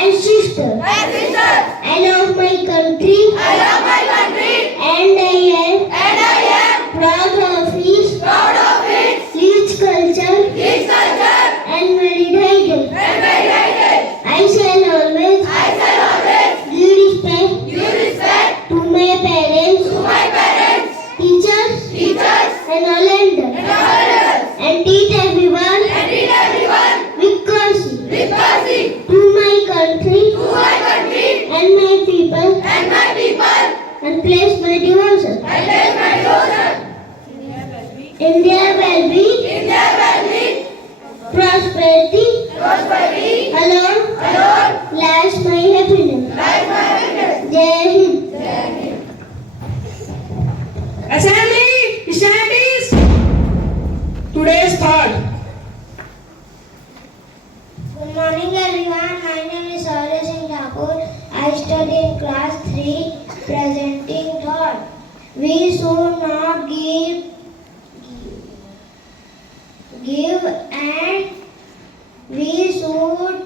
and sister. I love my country. And I am proud of its rich culture and very heritage. I shall always give respect to my parents, teachers, and all elders, and teach everyone with courtesy to my country and my people, and place my devotion. India will be prosperity alone lies my happiness. Jai Hind. Assembly, standees. Today's thought. Good morning everyone. My name is Saurabh Singh Thakur. I study in class 3, presenting thought. We should not give and we should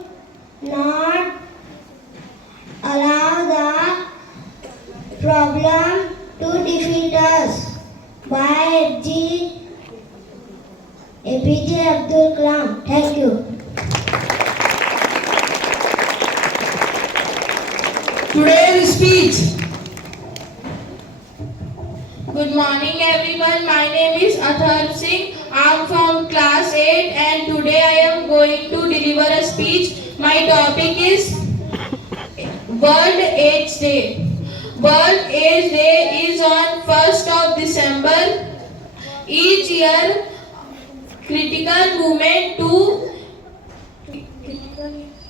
not allow the problem to defeat us. By APJ Abdul Kalam. Thank you. Today's speech. Good morning everyone. My name is Athar Singh. I am from class 8 and today I am going to deliver a speech. My topic is World AIDS Day. World AIDS Day is on 1st of December. Each year, critical movement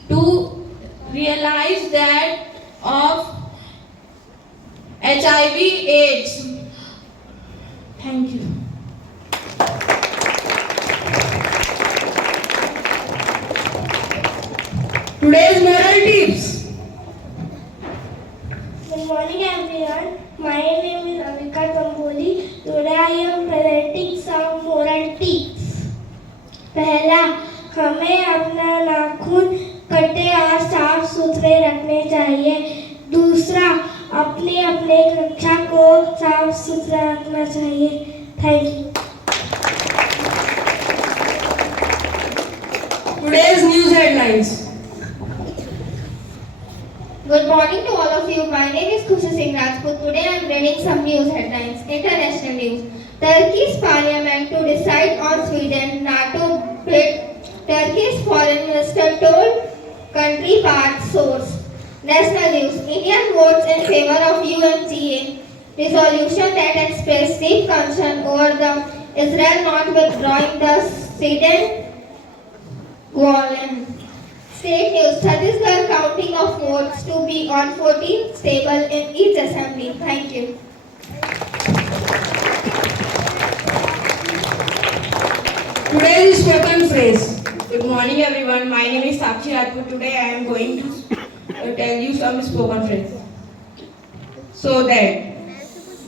to realize that of HIV AIDS. Thank you. Today's moral tips. Good morning everyone. My name is Avika Kamboli. Today I am presenting some moral tips. पहला, हमें अपना नाखून कटे और साफ सुथरे रखने चाहिए. दूसरा, अपने कक्षा को साफ सुथरा रखना चाहिए. Thank you. Today's news headlines. Good morning to all of you. My name is Khushi Singh Rajput. Today I am reading some news headlines. International news. Turkey's parliament to decide on Sweden NATO bid. Turkey's foreign minister told country part source. National news. India votes in favor of UNGA resolution that expressed deep concern over the Israel not withdrawing the ceded Golan. State news. Chhattisgarh counting of votes to be on 14 stable in each assembly. Thank you. Today's spoken phrase. Good morning everyone. My name is Sakshi Rajput. Today I am going to tell you some spoken phrase. So that,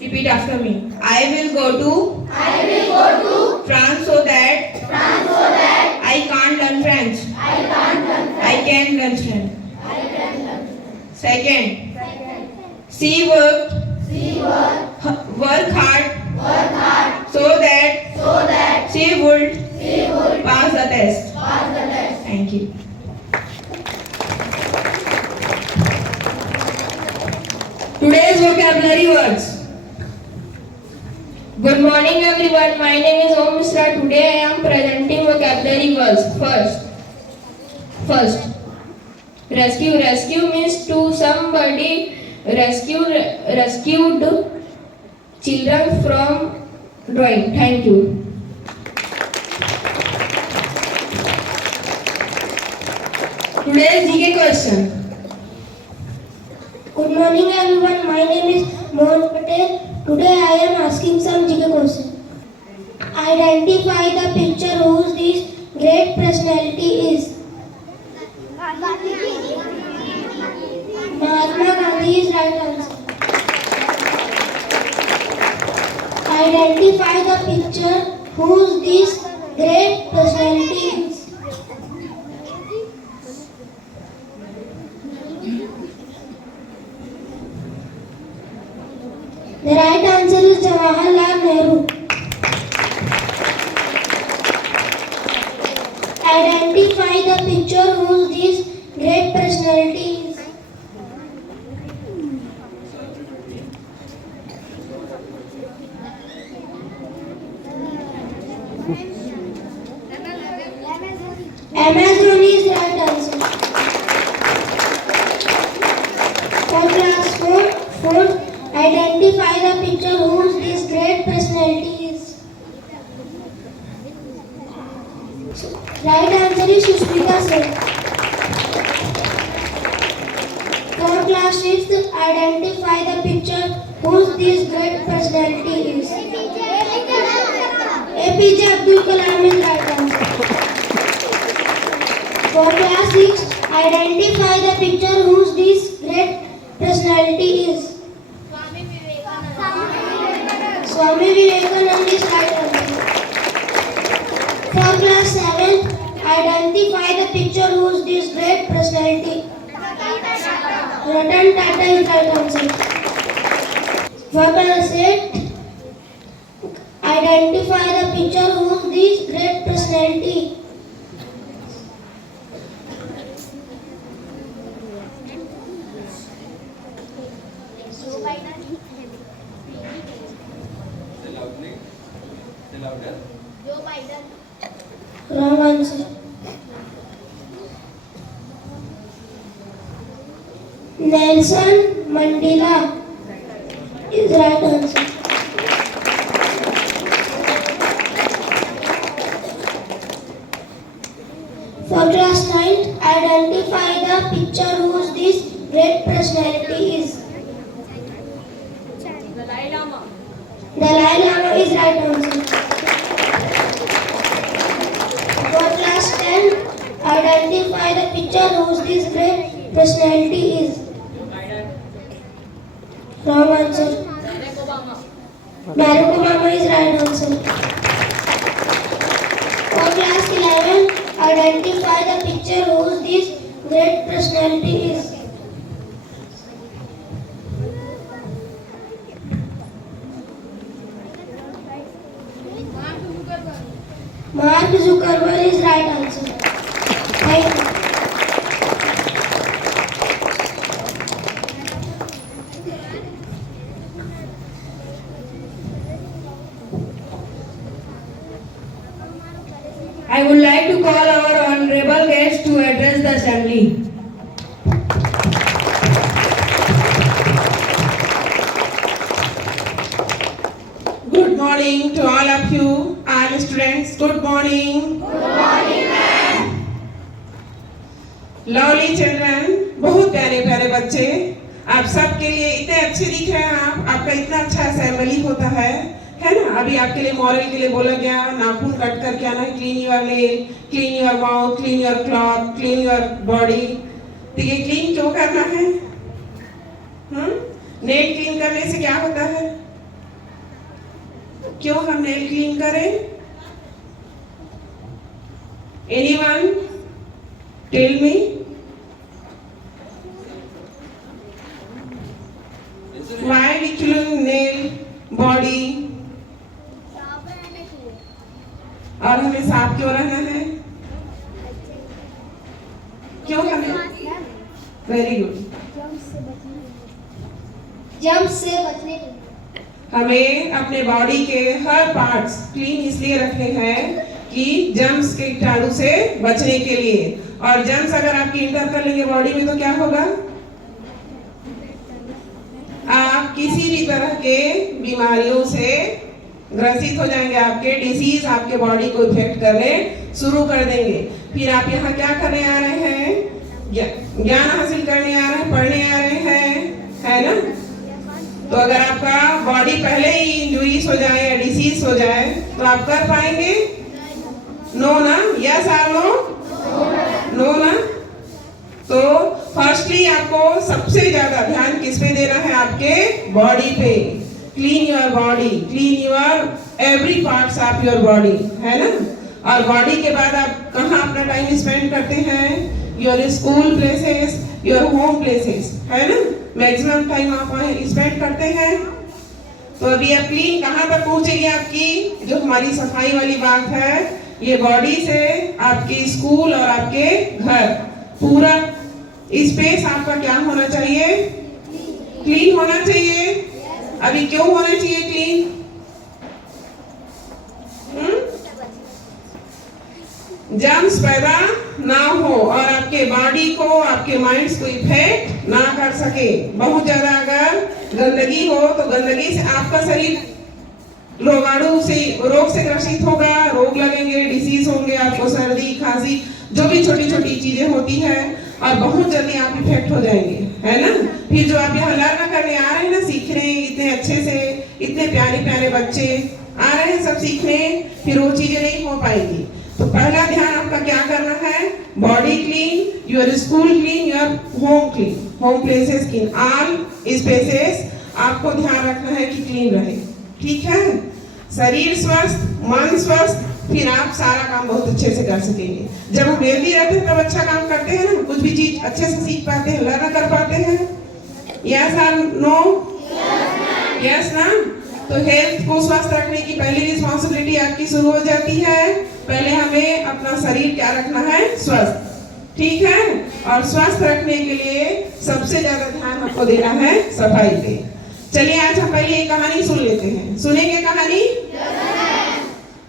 repeat after me. I will go to France so that I can't learn French. I can learn French. Second, she work hard so that she would pass the test. Thank you. Today's vocabulary words. Good morning everyone. My name is Om Misra. Today I am presenting vocabulary words. First, rescue. Rescue means to somebody rescued children from drawing. Thank you. Today's GK question. Good morning everyone. My name is Mohan Patel. Today I am asking some GK questions. Identify the picture whose this great personality is. Mahatma Gandhi is right answer. Identify the picture whose this great personality is. The right answer is Jawaharlal Nehru. Identify the picture whose these great personalities. MS Dhoni is right answer. For class 4, identify the picture whose these great personalities. Right answer is Sushmita Sen. For class 6, identify the picture whose this great personality is. APJ Abdul Kalam is right answer. For class 6, identify the picture whose this great personality is. Swami Vivekananda is right answer. For class 7, identify the picture whose this great personality. Ratan Tata is right answer. For class 8, identify the picture whose this great personality. Wrong answer. Nelson Mandela is right answer. For class 9, identify the picture whose this great personality is. Dalai Lama is right answer. For class 10, identify the picture whose this great personality is. Wrong answer. Barack Obama is right answer. For class 11, identify the picture whose this great personality is. Mark Zuckerberg is right answer. Thank you. I would like to call our honorable guest to address the assembly. Good morning to all of you. All students, good morning. Good morning, ma'am. Lovely children, बहुत प्यारे प्यारे बच्चे, आप सबके लिए इतने अच्छे दिख रहे हैं आप, आपका इतना अच्छा असेंबली होता है ना? अभी आपके लिए मॉरल के लिए बोला गया नाखून कट करके आना है, clean your nail, clean your mouth, clean your cloth, clean your body. तो ये क्लीन क्यों करना है? नेल क्लीन करने से क्या होता है? क्यों हम नेल क्लीन करें? Anyone tell me? Why we clean nail, body? और हमें साफ क्यों रहना है? क्यों हमें? Very good. जम्प से बचने के लिए। हमें अपने बॉडी के हर पार्ट्स क्लीन इसलिए रखने हैं कि जर्म्स के कीटाणु से बचने के लिए। और जर्म्स अगर आपकी इंटर कर लेंगे बॉडी में तो क्या होगा? आप किसी भी तरह के बीमारियों से ग्रसित हो जाएंगे, आपके डिसीज आपके बॉडी को इफेक्ट करने शुरू कर देंगे। फिर आप यहाँ क्या करने आ रहे हैं? ज्ञान हासिल करने आ रहे हैं, पढ़ने आ रहे हैं, है ना? तो अगर आपका बॉडी पहले ही इंजुरीज हो जाए या डिसीज हो जाए तो आप कर पाएंगे? नो ना? यस और नो? नो ना? तो फर्स्टली आपको सबसे ज्यादा ध्यान किस पे देना है? आपके बॉडी पे। Clean your body, clean your every parts of your body, है ना? और बॉडी के बाद आप कहाँ अपना टाइम स्पेंड करते हैं? Your school places, your home places, है ना? मैक्सिमम टाइम आप स्पेंड करते हैं। तो अभी अब क्लीन कहाँ तक पहुंचेगी आपकी जो हमारी सफाई वाली बात है, ये बॉडी से आपके स्कूल और आपके घर पूरा स्पेस आपका क्या होना चाहिए, क्लीन होना चाहिए। अभी क्यों होना चाहिए क्लीन? जर्म्स पैदा ना हो और आपके बॉडी को, आपके माइंड्स को इफेक्ट ना कर सके। बहुत ज्यादा अगर गंदगी हो तो गंदगी से आपका शरीर रोग से ग्रसित होगा, रोग लगेंगे, डिसीज होंगे, आपको सर्दी खांसी जो भी छोटी छोटी चीजें होती है, और बहुत जल्दी आप इफेक्ट हो जाएंगे, है ना। फिर जो आप यहाँ लर्न करने आ रहे हैं ना, सीख रहे हैं इतने अच्छे से, इतने प्यारे प्यारे बच्चे आ रहे हैं सब सीखने, फिर वो चीजें नहीं हो पाएंगी। तो पहला ध्यान आपका क्या करना है, body clean, your school clean, your home clean, home places clean, all spaces आपको ध्यान रखना है कि क्लीन रहे, ठीक है। शरीर स्वस्थ, मन स्वस्थ, फिर आप सारा काम बहुत अच्छे से कर सकेंगे। जब हम हेल्दी रहते हैं तब अच्छा काम करते हैं ना, कुछ भी चीज अच्छे से सीख पाते हैं, लर्न कर पाते हैं। यस और नो? यस ना। तो हेल्थ को स्वस्थ रखने की पहली रिस्पॉन्सिबिलिटी आपकी शुरू हो जाती है। पहले हमें अपना शरीर क्या रखना है, स्वस्थ, ठीक है। और स्वस्थ रखने के लिए सबसे ज्यादा ध्यान आपको देना है सफाई पे। चलिए आज हम पहले एक कहानी सुन लेते हैं। सुनेंगे कहानी?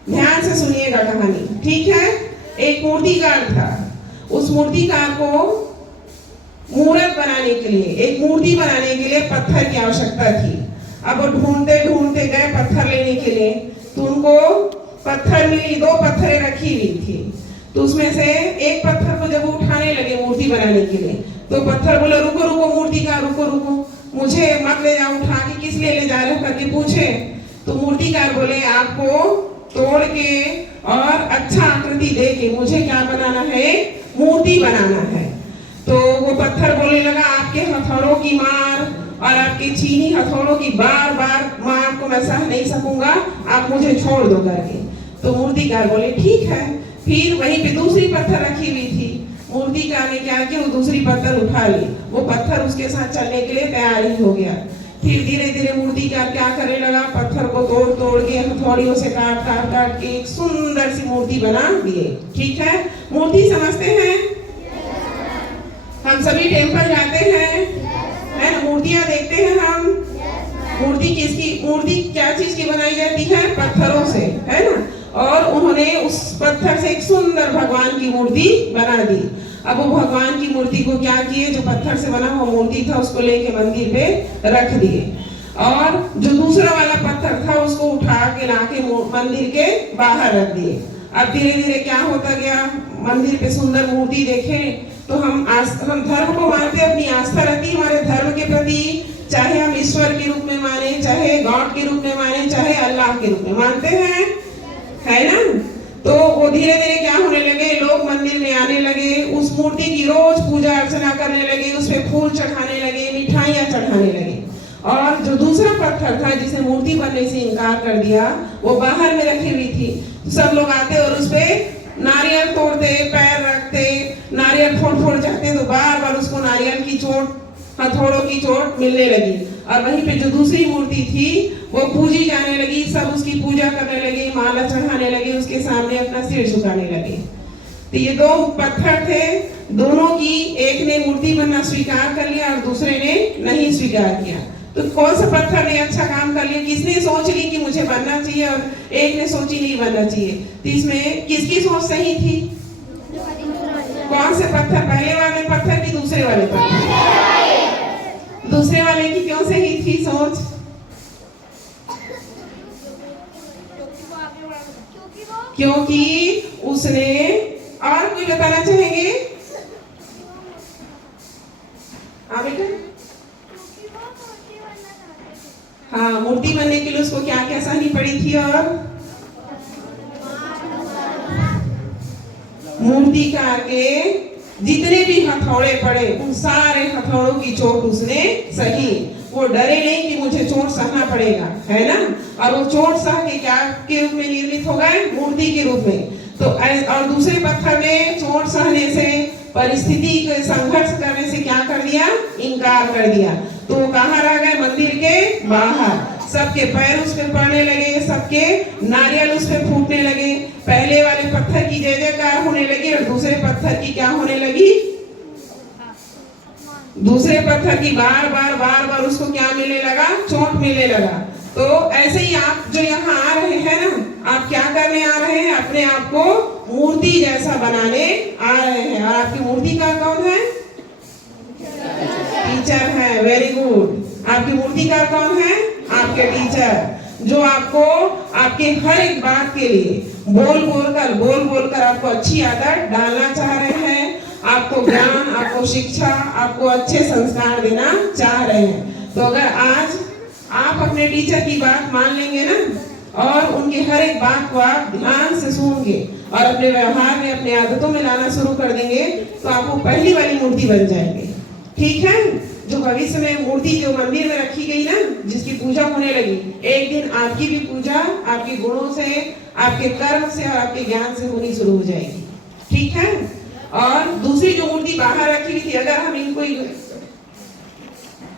ध्यान से सुनिएगा कहानी, ठीक है। एक मूर्तिकार था, उस मूर्तिकार को मूर्त बनाने के लिए, एक मूर्ति बनाने के लिए पत्थर की आवश्यकता थी। अब वो ढूंढते ढूंढते गए पत्थर लेने के लिए, तो उनको पत्थर मिली, 2 पत्थरें रखी हुई थी। तो उसमें से एक पत्थर को जब वो उठाने लगे मूर्ति बनाने के लिए, तो पत्थर बोला रुको रुको मूर्तिकार, रुको रुको, मुझे मत ले जाओ, उठा के किस लिए ले जा रहे हो करके पूछे। तो मूर्तिकार बोले आपको तोड़ के और अच्छा आकृति दे के मुझे क्या बनाना है, मूर्ति बनाना है। तो वो पत्थर बोलने लगा आपके हथौड़ों की मार और आपके चीनी हथौड़ों की बार बार मार को मैं सह नहीं सकूंगा, आप मुझे छोड़ दो करके। तो मूर्तिकार बोले ठीक है। फिर वहीं पे दूसरी पत्थर रखी हुई थी, मूर्तिकार ने क्या किया, वो दूसरी पत्थर उठा ली, वो पत्थर उसके साथ चलने के लिए तैयार ही हो गया। फिर धीरे धीरे मूर्तिकार क्या करने लगा, पत्थर को तोड़ तोड़ के हथौड़ियों से काट काट काट के एक सुंदर सी मूर्ति बना दिए, ठीक है। मूर्ति समझते हैं? हम सभी टेम्पल जाते हैं, है ना, मूर्तियां देखते हैं हम। मूर्ति किसकी, मूर्ति क्या चीज की बनाई जाती है, पत्थरों से, है ना। और उन्होंने उस पत्थर से एक सुंदर भगवान की मूर्ति बना दी। अब वो भगवान की मूर्ति को क्या किए, जो पत्थर से बना हुआ मूर्ति था उसको लेके मंदिर पे रख दिए, और जो दूसरा वाला पत्थर था उसको उठा के लाके मंदिर के बाहर रख दिए। अब धीरे धीरे क्या होता गया, मंदिर पे सुंदर मूर्ति देखे तो हम धर्म को मानते, अपनी आस्था रहती हमारे धर्म के प्रति, चाहे हम ईश्वर के रूप में माने, चाहे गॉड के रूप में माने, चाहे अल्लाह के रूप में मानते हैं, है ना। तो वो धीरे धीरे क्या होने लगे, लोग मंदिर में आने लगे, उस मूर्ति की रोज पूजा अर्चना करने लगे, उस पे फूल चढ़ाने लगे, मिठाइयाँ चढ़ाने लगे। और जो दूसरा पत्थर था जिसे मूर्ति बनने से इनकार कर दिया, वो बाहर में रखी हुई थी। सब लोग आते और उस पे नारियल तोड़ते, पैर रखते, नारियल फोड़ फोड़ जाते, तो बार बार उसको नारियल की चोट, हथौड़ों की चोट मिलने लगी। और वहीं पे जो दूसरी मूर्ति थी वो पूजी जाने लगी, सब उसकी पूजा करने लगे, माला चढ़ाने लगे, उसके सामने अपना सिर झुकाने लगे। तो ये 2 पत्थर थे, दोनों की एक ने मूर्ति बनना स्वीकार कर लिया और दूसरे ने नहीं स्वीकार किया। तो कौन सा पत्थर ने अच्छा काम कर लिया, किसने सोच ली कि मुझे बनना चाहिए और एक ने सोची नहीं बनना चाहिए। तो इसमें किसकी सोच सही थी, कौन से पत्थर, पहले वाले पत्थर की दूसरे वाले पत्थर? दूसरे वाले की क्यों सही थी सोच? क्योंकि उसने, और कोई बताना चाहेंगे? हाँ बेटा, हाँ, मूर्ति बनने के लिए उसको क्या क्या सहनी पड़ी थी, और मूर्तिकार के जितने भी हथौड़े पड़े उन सारे हथौड़ों की चोट उसने सही। वो डरे नहीं कि मुझे चोट सहना पड़ेगा, है ना। और वो चोट सह के क्या के रूप में निर्मित हो गए, मूर्ति के रूप में। तो और दूसरे पत्थर ने चोट सहने से, परिस्थिति के संघर्ष करने से क्या कर दिया, इनकार कर दिया। तो वो कहाँ रह गए, मंदिर के बाहर। सबके पैर उस पे पड़ने लगे, सबके नारियल उस पे फूटने लगे। पहले वाले पत्थर की जय जयकार होने लगी और दूसरे पत्थर की क्या होने लगी? दूसरे पत्थर की बार बार उसको क्या मिलने लगा? चोट मिलने लगा। तो ऐसे ही आप जो यहाँ आ रहे हैं ना, आप क्या करने आ रहे हैं? अपने आप को मूर्ति जैसा बनाने आ रहे हैं। और आपकी मूर्ति का कौन है? टीचर है। Very good. आपकी मूर्ति का कौन है? आपके टीचर, जो आपको आपके हर एक बात के लिए बोल बोल कर आपको अच्छी आदत डालना चाह रहे हैं, आपको ज्ञान, आपको शिक्षा, आपको अच्छे संस्कार देना चाह रहे हैं। तो अगर आज आप अपने टीचर की बात मान लेंगे ना, और उनकी हर एक बात को आप ध्यान से सुनेंगे और अपने व्यवहार में, अपने आदतों में लाना शुरू कर देंगे, तो आप वो पहली वाली मूर्ति बन जाएंगे। ठीक है? जो भविष्य में मूर्ति जो मंदिर में रखी गई ना, जिसकी पूजा होने लगी, एक दिन आपकी भी पूजा आपके गुणों से, आपके कर्म से और आपके ज्ञान से होनी शुरू हो जाएगी। ठीक है? और दूसरी जो मूर्ति बाहर रखी हुई थी, अगर हम इनको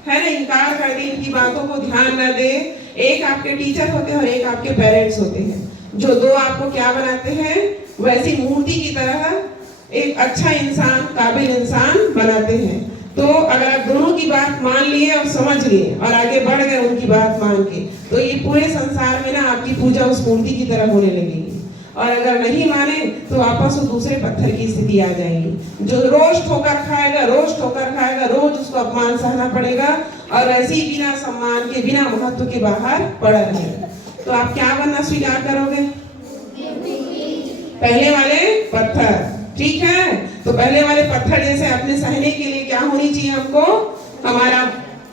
है ना इनकार कर दे, इनकी बातों को ध्यान न दे, एक आपके टीचर होते हैं और एक आपके पेरेंट्स होते हैं, जो दो आपको क्या बनाते हैं? वैसी मूर्ति की तरह एक अच्छा इंसान, काबिल इंसान बनाते हैं। तो अगर आप दोनों की बात मान लिए और समझ लिए और आगे बढ़ गए उनकी बात मान के, तो ये पूरे संसार में ना आपकी पूजा उस मूर्ति की तरह होने लगेगी। और अगर नहीं माने तो वापस वो दूसरे पत्थर की स्थिति आ जाएगी, जो रोज ठोकर खाएगा, रोज उसको अपमान सहना पड़ेगा और वैसे ही बिना सम्मान के, बिना महत्व के बाहर पड़ा रहेगा। तो आप क्या बनना स्वीकार करोगे? पहले वाले पत्थर। ठीक है? तो पहले वाले पत्थर जैसे अपने सहने के लिए क्या होनी चाहिए? हमको हमारा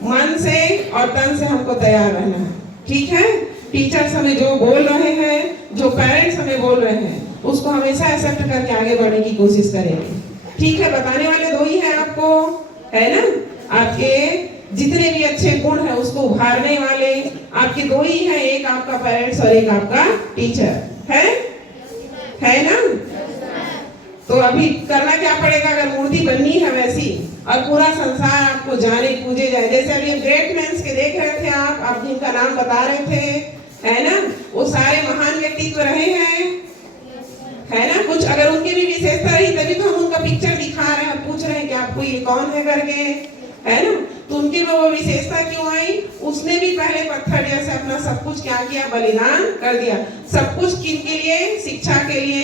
मन से और तन से हमको तैयार रहना है। ठीक है? टीचर्स हमें जो बोल रहे हैं, जो पेरेंट्स हमें बोल रहे हैं, उसको हमेशा एक्सेप्ट करके आगे बढ़ने की कोशिश करेंगे। ठीक है? बताने वाले दो ही हैं आपको, है ना? आपके जितने भी अच्छे गुण हैं उसको उभारने वाले आपके दो ही हैं, एक आपका पेरेंट्स और एक आपका टीचर है ना? तो अभी करना क्या पड़ेगा? अगर मूर्ति बननी है वैसी और पूरा संसार आपको जाने पूजे जाए, जैसे अभी ग्रेट मैंस के देख रहे थे आप जिनका नाम बता रहे थे, है ना? वो सारे महान व्यक्तित्व रहे हैं, है ना? कुछ अगर उनकी भी विशेषता रही तभी तो हम उनका पिक्चर दिखा रहे हैं और पूछ रहे हैं कि आपको ये कौन है करके, है ना? तो उनके में वो विशेषता क्यों आई? उसने भी पहले पत्थर जैसे अपना सब कुछ क्या किया? बलिदान कर दिया। सब कुछ किनके लिए? शिक्षा के लिए,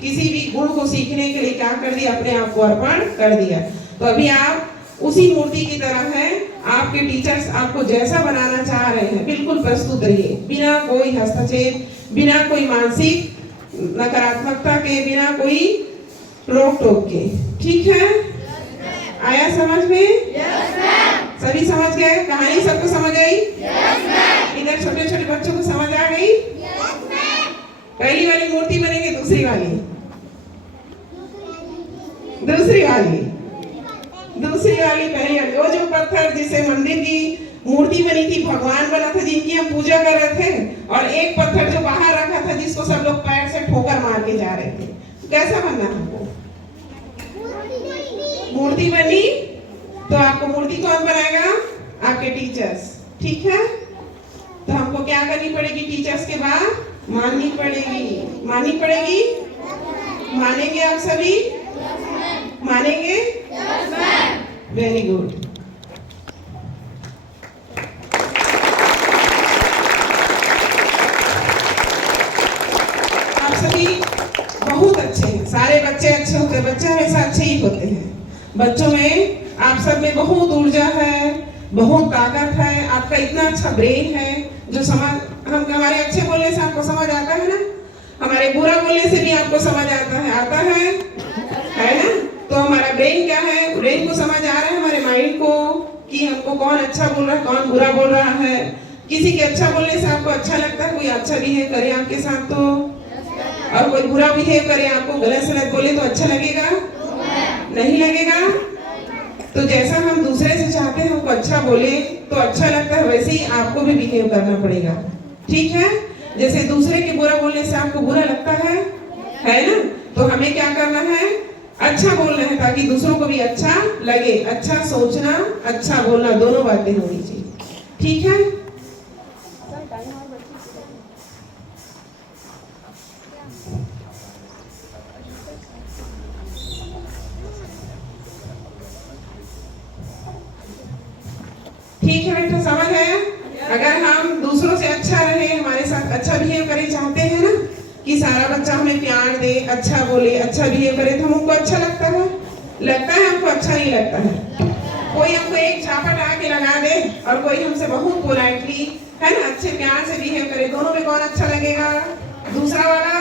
किसी भी गुण को सीखने के लिए क्या कर दिया? अपने आप को अर्पण कर दिया। तो अभी आप उसी मूर्ति की तरह हैं। आपके टीचर्स आपको जैसा बनाना चाह रहे हैं बिल्कुल प्रस्तुत रहिए, बिना कोई हस्तक्षेप, बिना कोई मानसिक नकारात्मकता के, बिना कोई रोक टोक के। ठीक है? आया समझ में? सभी समझ गए? कहानी सबको समझ आई? इधर छोटे छोटे बच्चों को समझ आ गई? पहली वाली मूर्ति बनेगी, दूसरी वाली पहली वाली। वो जो पत्थर जिसे मंदिर की मूर्ति बनी थी, भगवान बना था जिनकी हम पूजा कर रहे थे, और एक पत्थर जो बाहर रखा था जिसको सब लोग पैर से ठोकर मार के जा रहे थे। कैसा बनना हमको? मूर्ति बनी। तो आपको मूर्ति कौन बनाएगा? आपके टीचर्स। ठीक है? तो हमको क्या करनी पड़ेगी? टीचर्स के बाद माननी पड़ेगी। मानेंगे आप सभी? मानेंगे? Very good. आप सभी बहुत अच्छे हैं, सारे बच्चे अच्छे होते हैं, बच्चे हमेशा अच्छे ही होते हैं। बच्चों में आप सब में बहुत ऊर्जा है, बहुत ताकत है, आपका इतना अच्छा ब्रेन है जो हमारे अच्छे बोलने से आपको समझ आता है ना, हमारे बुरा बोलने से भी आपको समझ आता है ना? तो हमारा ब्रेन क्या है? ब्रेन को समझ आ रहा है हमारे माइंड को कि हमको कौन अच्छा बोल रहा है, कौन बुरा बोल रहा है। किसी के अच्छा बोलने से आपको अच्छा लगता है, कोई अच्छा बिहेव करे आपके साथ तो, और कोई बुरा बिहेव करे, आपको गलत सलत बोले तो अच्छा लगेगा? नहीं लगेगा। तो जैसा हम दूसरे से चाहते हैं हमको अच्छा बोले तो अच्छा लगता है, वैसे ही आपको भी बिहेव करना पड़ेगा। ठीक है? जैसे दूसरे के बुरा बोलने से आपको बुरा लगता है ना? तो हमें क्या करना है? अच्छा बोलना है ताकि दूसरों को भी अच्छा लगे। अच्छा सोचना, अच्छा बोलना, दोनों बातें होनी चाहिए। ठीक है? ठीक है बेटा, समझ आया? अगर हम दूसरों से अच्छा रहे, हमारे साथ अच्छा बिहेव करे, चाहते हैं ना कि सारा बच्चा हमें प्यार दे, अच्छा बोले, अच्छा बिहेव करे, तो हमको अच्छा लगता है? लगता है हमको? अच्छा नहीं लगता है। कोई हमको एक झापट आके लगा दे और कोई हमसे बहुत पोलाइटली, है ना, अच्छे प्यार से बिहेव करे, दोनों में कौन अच्छा लगेगा? दूसरा वाला,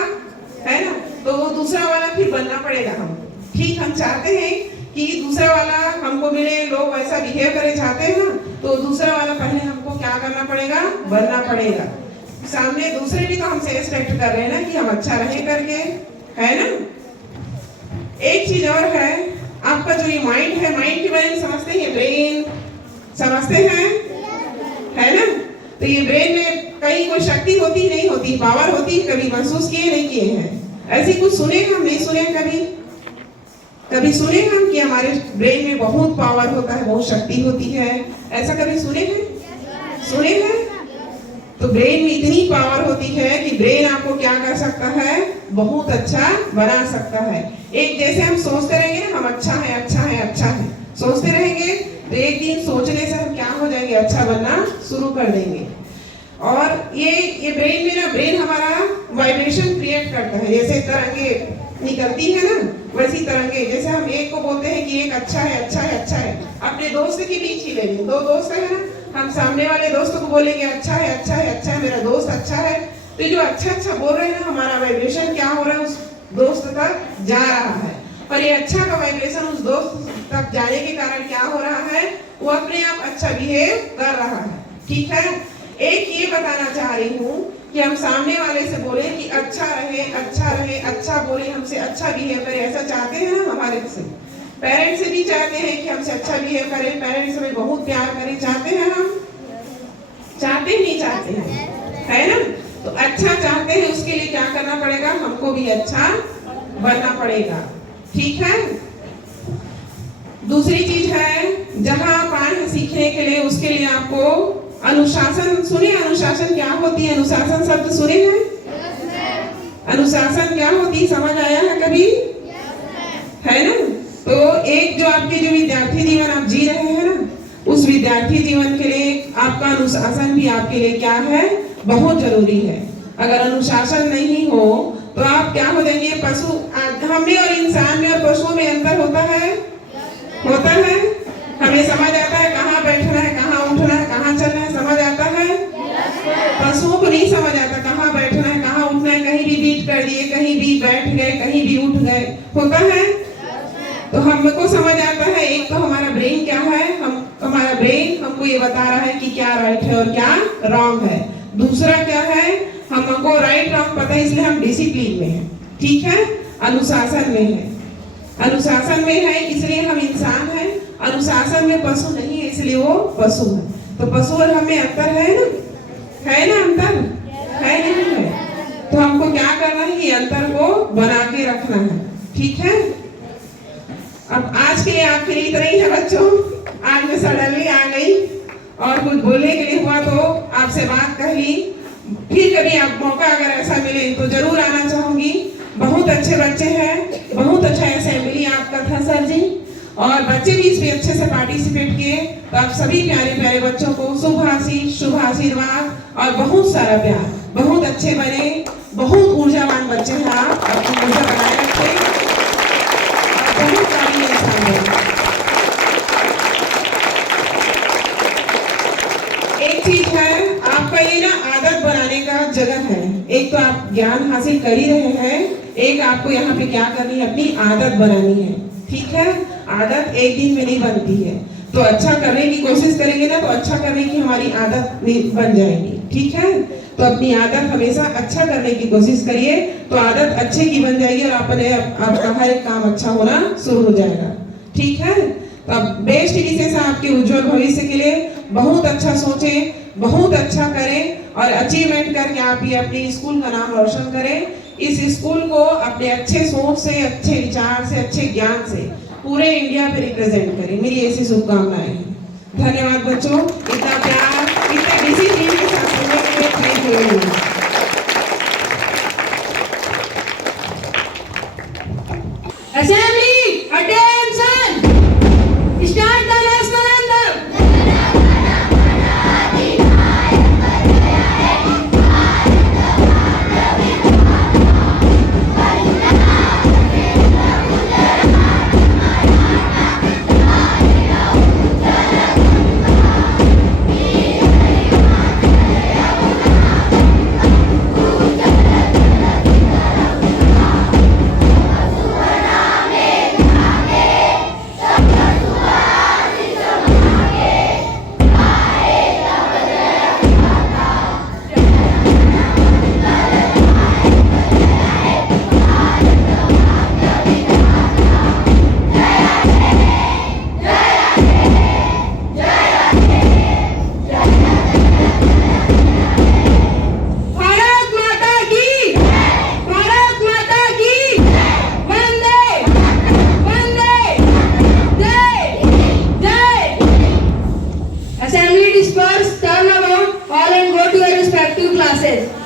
है ना? तो वो दूसरा वाला फिर बनना पड़ेगा हम। ठीक, हम चाहते हैं कि दूसरा वाला हमको मिले, लोग वैसा बिहेव करे, चाहते हैं ना, तो दूसरा वाला पहले हमको क्या करना पड़ेगा? बनना पड़ेगा। सामने दूसरे भी तो हमसे एक्सपेक्ट कर रहे हैं ना कि हम अच्छा रहे करके, है ना? एक चीज और है, आपका जो ये माइंड है, माइंड के बारे में समझते हैं? ब्रेन समझते हैं, है ना? तो ये ब्रेन में कहीं कोई शक्ति होती नहीं होती, पावर होती, कभी महसूस किए नहीं किए हैं? ऐसी कुछ सुने हम? नहीं सुने कभी? कभी सुने हम कि हमारे ब्रेन में बहुत पावर होता है, बहुत शक्ति होती है? ऐसा कभी सुने हैं? सुने हैं? तो ब्रेन में इतनी पावर होती है कि ब्रेन आपको क्या कर सकता है? बहुत अच्छा बना सकता है। एक जैसे हम सोचते रहेंगे ना, हम अच्छा है, अच्छा है, अच्छा है, सोचते रहेंगे, तो एक दिन सोचने से हम क्या हो जाएंगे? अच्छा बनना शुरू कर देंगे। और ये ब्रेन में ना, ब्रेन हमारा वाइब्रेशन क्रिएट करता है। जैसे तरंगे निकलती है ना, वैसी तरंगे, जैसे हम एक को बोलते हैं कि एक अच्छा है, अच्छा है, अच्छा है, अपने दोस्त के बीच ही ले लें, दो दोस्त है ना, हम सामने वाले दोस्त को बोलेंगे अच्छा है, अच्छा है, अच्छा है, मेरा दोस्त अच्छा है, तो जो अच्छा अच्छा बोल रहे हैं ना, हमारा वाइब्रेशन क्या हो रहा है? उस दोस्त तक जा रहा है। और ये अच्छा का वाइब्रेशन उस दोस्त तक जाने के कारण क्या हो रहा है? वो अपने आप अच्छा बिहेव कर रहा है। ठीक है? एक ये बताना चाह रही हूँ कि हम सामने वाले से बोले कि अच्छा रहे, अच्छा रहे, अच्छा बोले, हमसे अच्छा बिहेव करे, ऐसा चाहते हैं ना? हमारे से पेरेंट्स से भी चाहते हैं कि हमसे अच्छा बिहेव करें, पेरेंट्स हमें बहुत प्यार करें, चाहते हैं हम? चाहते नहीं चाहते हैं, है ना? तो अच्छा चाहते हैं, उसके लिए क्या करना पड़ेगा? हमको भी अच्छा बनना पड़ेगा। ठीक है? दूसरी चीज है, जहां आप आए हैं सीखने के लिए, उसके लिए आपको अनुशासन, सुने अनुशासन क्या होती है? अनुशासन शब्द सुने हैं? अनुशासन क्या होती है? समझ आया है कभी? है ना? तो एक जो आपके जो विद्यार्थी जीवन आप जी रहे हैं ना, उस विद्यार्थी जीवन के लिए आपका अनुशासन भी आपके लिए क्या है? बहुत जरूरी है। अगर अनुशासन नहीं हो तो आप क्या हो जाएंगे? पशु। हमें और इंसान में और पशुओं में अंतर होता है? होता है? हमें समझ आता है कहाँ बैठना है, कहाँ उठना है, कहाँ चलना है, समझ आता है? पशुओं को नहीं समझ आता कहाँ बैठना है, कहाँ उठना है, कहीं भी बीट कर दिए, कहीं भी बैठ गए, कहीं भी उठ गए, होता है? तो हमको समझ आता है। एक तो हमारा ब्रेन क्या है? हमारा ब्रेन हमको ये बता रहा है कि क्या राइट है और क्या रॉन्ग है। दूसरा क्या है? हमको राइट रॉन्ग पता है, इसलिए हम डिसिप्लिन में हैं। ठीक है? अनुशासन में है, अनुशासन में है इसलिए हम इंसान हैं। अनुशासन में पशु नहीं है इसलिए वो पशु है। तो पशु और हमें अंतर है ना? है ना अंतर? है नहीं है? तो हमको क्या करना है? ये अंतर को बना के रखना है। ठीक है? अब आज के लिए आपके लिए इतना ही है बच्चों। आज मैं सडनली आ गई और कुछ बोलने के लिए हुआ तो आपसे बात कह ली। फिर कभी आप मौका अगर ऐसा मिले तो जरूर आना चाहूंगी। बहुत अच्छे बच्चे हैं, बहुत अच्छा असेंबली आपका था सर जी, और बच्चे भी इसमें अच्छे से पार्टिसिपेट किए। तो आप सभी प्यारे प्यारे बच्चों को शुभ आशीष, शुभ आशीर्वाद और बहुत सारा प्यार। बहुत अच्छे बने, बहुत ऊर्जावान बच्चे हैं आप, अपनी ऊर्जा बनाए रखें और बहुत सारी इंसान बने। एक चीज है, आपका ये ना आदत बनाने का जगह है। एक तो आप ज्ञान हासिल कर ही रहे हैं, एक आपको यहाँ पे क्या करनी है? अपनी आदत बनानी है। ठीक है? आदत एक दिन में नहीं बनती है। तो अच्छा करने की कोशिश करेंगे ना तो अच्छा करने की हमारी आदत बन जाएगी। ठीक है? तो अपनी आदत हमेशा अच्छा करने की कोशिश करिए, तो आदत अच्छे की बन जाएगी और आपका हर एक काम अच्छा होना शुरू हो जाएगा। ठीक है? तो अब बेस्ट विशेष आपके उज्जवल भविष्य के लिए बहुत अच्छा सोचें, बहुत अच्छा करें और अचीवमेंट करके आप ये अपने स्कूल का नाम रोशन करें। इस स्कूल को अपने अच्छे सोच से, अच्छे विचार से, अच्छे ज्ञान से पूरे इंडिया पे रिप्रेजेंट करें। मेरी ऐसी शुभकामनाएं हैं। धन्यवाद बच्चों, इतना प्यार, इतने बिजी टीम के साथ सुनने के लिए thank you. Assembly, attention! Start the national anthem. disperse, turn about, all and go to your respective classes.